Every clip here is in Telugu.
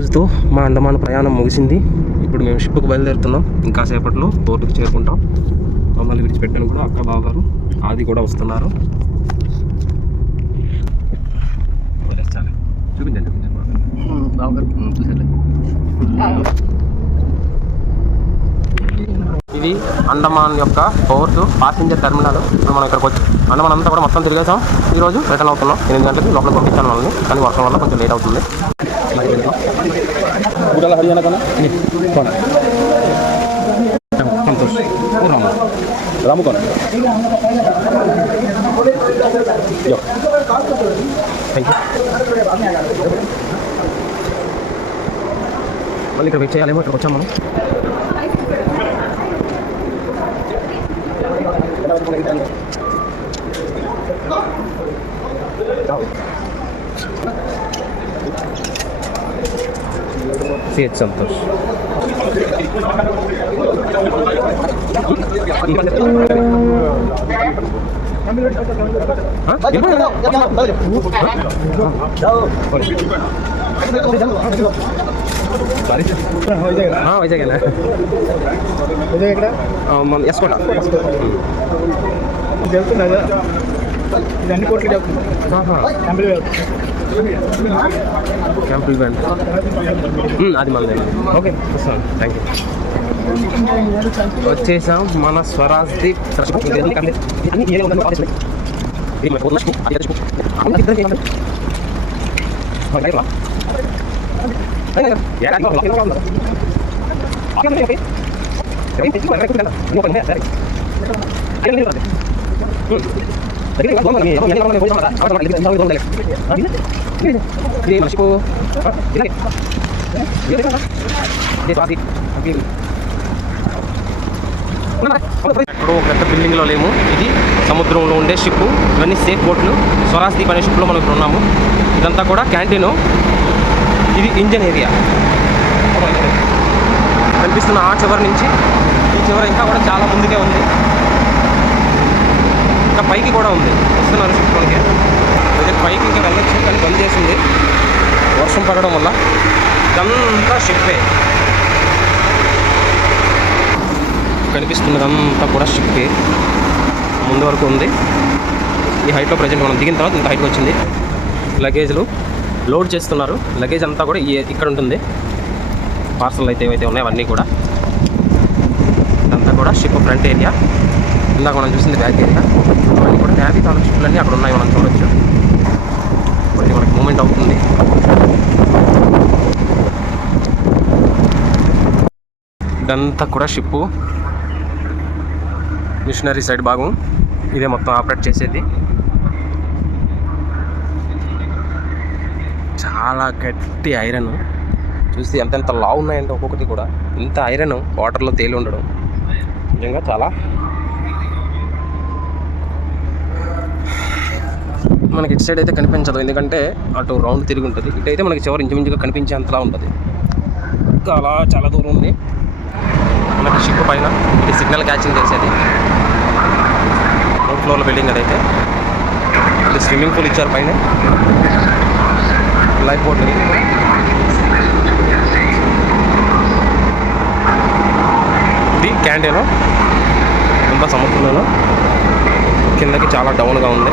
రోజుతో మా అండమాన్ ప్రయాణం ముగిసింది. ఇప్పుడు మేము షిప్కు బయలుదేరుతున్నాం. ఇంకా సేపట్లో పోర్టుకు చేరుకుంటాం. మమ్మల్ని విడిచిపెట్టాను కూడా అక్క బావగారు. ఆది కూడా వస్తున్నారు. చూపించండి. ఇది అండమాన్ యొక్క పోర్టు పాసింజర్ టెర్మినల్. ఇప్పుడు మనం ఇక్కడికి వచ్చి అండమాన్ అంతా కూడా మొత్తం తిరిగేసాం. ఈ రోజు రిటర్న్ అవుతున్నాం. ఎనిమిది గంటలకి లోపల పంపించాను వాళ్ళని కానీ వర్షం వల్ల కొంచెం లేట్ అవుతుంది. గుడాల హర్యానా కన్నా సంతోష్ రాము రాము కొన థ్యాంక్ యూ మళ్ళీ ఇక్కడ వెయిట్ చేయాలేమో ఇక్కడికి వచ్చాం మనం CH Santosh Vizag మన ఎస్కోట వెళ్తున్నదా ఇది అన్ని కోట్లు కంపెనీ క్యాంపుల్ బ్యాండ్ అది మనదే ఓకే వస్తాను థ్యాంక్ యూ వచ్చేసాం మన స్వరాజ్ దీప్ ఎక్కడో ఒక పెద్ద బిల్డింగ్లో లేము. ఇది సముద్రంలో ఉండే షిప్ ఇవన్నీ సేఫ్ బోట్లు స్వరాజ్ దీప్ అనే షిప్లో మనం ఇప్పుడు ఉన్నాము. ఇదంతా కూడా క్యాంటీను ఇది ఇంజన్ ఏరియా. కనిపిస్తున్న ఆ చివరి నుంచి ఈ చివరి ఇంకా కూడా చాలా ముందుకే ఉంది. పైకి కూడా ఉంది. వస్తున్నారు షిప్లోకి అయితే పైకి ఇంకా వెళ్ళొచ్చు కానీ బంద్ చేసింది. వర్షం పడడం వల్ల ఇదంతా షిప్పే కనిపిస్తున్నదంతా కూడా షిప్పే ముందు వరకు ఉంది. ఈ హైట్లో ప్రజెంట్ మనం దిగిన తర్వాత ఇంత హైట్కి వచ్చింది. లగేజ్లు లోడ్ చేస్తున్నారు. లగేజ్ అంతా కూడా ఈ ఇక్కడ ఉంటుంది. పార్సల్ అయితే ఏవైతే ఉన్నాయో అవన్నీ కూడా. ఇదంతా కూడా షిప్ ఫ్రంట్ ఏరియా ఇందాక మనం చూసింది బ్యాక్ ఏరియా అవన్నీ కూడా నేవీ తాలూకు షిప్లన్నీ అక్కడ ఉన్నాయి మనం చూడొచ్చు. కొద్దిగా మనకి మూమెంట్ అవుతుంది. ఇదంతా కూడా షిప్పు. మిషనరీ సైడ్ భాగం. ఇదే మొత్తం ఆపరేట్ చేసేది. చాలా గట్టి ఐరన్. చూస్తే ఎంత ఎంత లావు ఉన్నాయంటే ఒక్కొక్కటి కూడా. ఇంత ఐరన్ వాటర్లో తేలి ఉండడం. నిజంగా చాలా మనకి ఇటు సైడ్ అయితే కనిపించదు. ఎందుకంటే అటు రౌండ్ తిరిగి ఉంటుంది. ఇటైతే మనకి చివరి ఇంచుమించుగా కనిపించేంతలా ఉంటుంది. ఇంకా అలా చాలా దూరం ఉంది. మనకి షిప్ పైన ఇది సిగ్నల్ క్యాచింగ్ చేసేది మూడు ఫ్లోర్ల బిల్డింగ్ అదైతే. ఇది స్విమ్మింగ్ పూల్ ఇచ్చారు పైన. లైఫ్ బోట్ ఇది. క్యాంటీన్ అంతా సముద్రంలో కిందకి చాలా డౌన్గా ఉంది.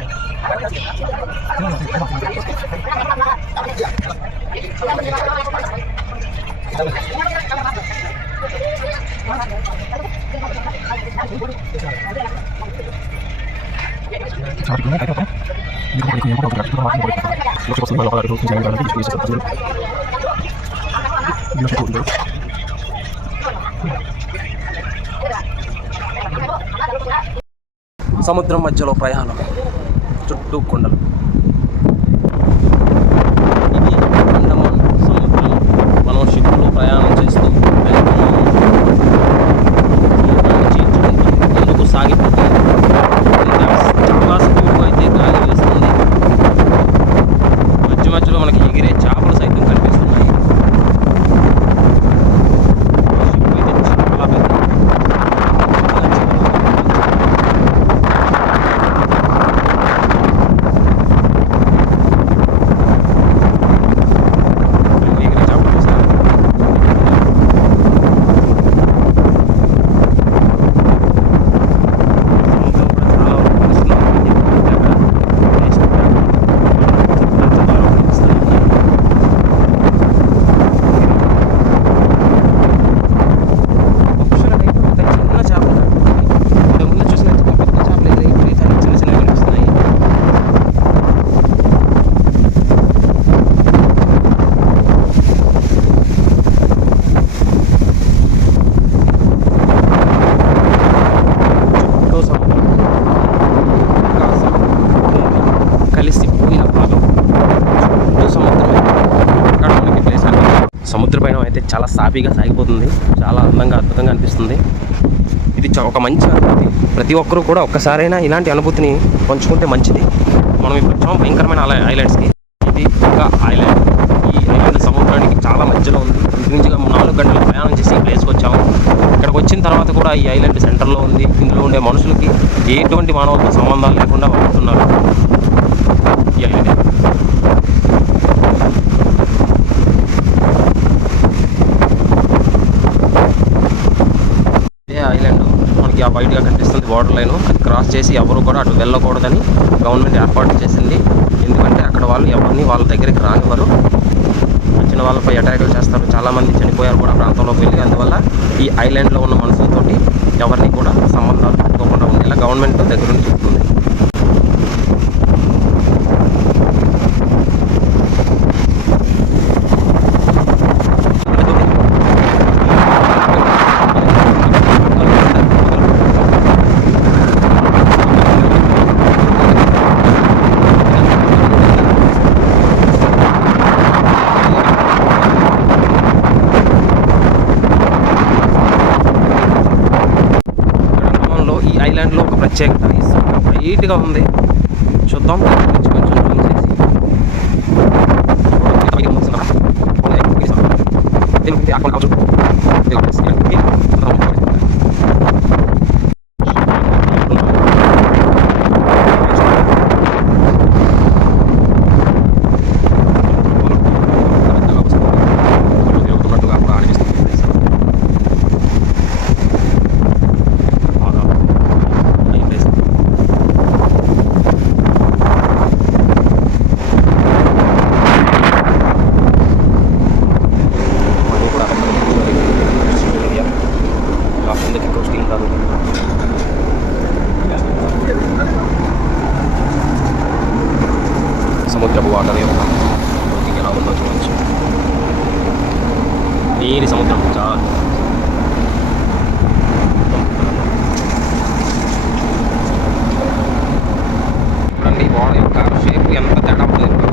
సముద్రం మధ్యలో ప్రయాణం. చుట్టూ కొండలు ఇది అండమాన్ సముద్రం మనం షిప్లో ప్రయాణం చేస్తూ వెళ్తున్నాము. సముద్రాన్ని చీల్చుకుంటూ హ్యాపీగా సాగిపోతుంది. చాలా అందంగా అద్భుతంగా అనిపిస్తుంది. ఇది ఒక మంచి అనుభూతి. ప్రతి ఒక్కరూ కూడా ఒక్కసారైనా ఇలాంటి అనుభూతిని పంచుకుంటే మంచిది. మనం ఇప్పుడు వచ్చాం భయంకరమైన ఐలాండ్స్కి. ఇది ఒక ఐలాండ్. ఈ ఐలాండ్ సముద్రానికి చాలా మధ్యలో ఉంది. ఇంచుమించుగా నాలుగు గంటల ప్రయాణం చేసి ఈ ప్లేస్కి వచ్చాము. ఇక్కడికి వచ్చిన తర్వాత కూడా ఈ ఐలాండ్ సెంటర్లో ఉంది. ఇందులో ఉండే మనుషులకి ఎటువంటి మానవులతో సంబంధాలు లేకుండా వాడుతున్నారు. ఈ ఐలాండ్ ఇదే ఐలాండ్ మనకి ఆ వైట్గా కనిపిస్తుంది బార్డర్ లైన్. అది క్రాస్ చేసి ఎవరు కూడా అటు వెళ్ళకూడదని గవర్నమెంట్ ఏర్పాటు చేసింది. ఎందుకంటే అక్కడ వాళ్ళు ఎవరిని వాళ్ళ దగ్గరికి రానివ్వరు. వచ్చిన వాళ్ళపై అటాకులు చేస్తారు. చాలామంది చనిపోయారు కూడా ప్రాంతంలోకి వెళ్ళి. అందువల్ల ఈ ఐలాండ్లో ఉన్న మనుషులతోటి ఎవరిని కూడా సంబంధాలు పెట్టుకోకుండా ఉండేలా గవర్నమెంట్ దగ్గర నుంచి చెప్తుంది. ఐలాండ్లో ఒక ప్రత్యేకత ఇసుక బ్రైట్గా ఉంది చూద్దాం దాని గురించి కొంచెం జూమ్ చేసి ఉన్నట్టుగా వాటర్ యొక్క లోతుకి ఎలా ఉందో చూడవచ్చు నీలి సముద్రం చాలా చూడండి గోడ యొక్క షేప్ ఎంత తేడా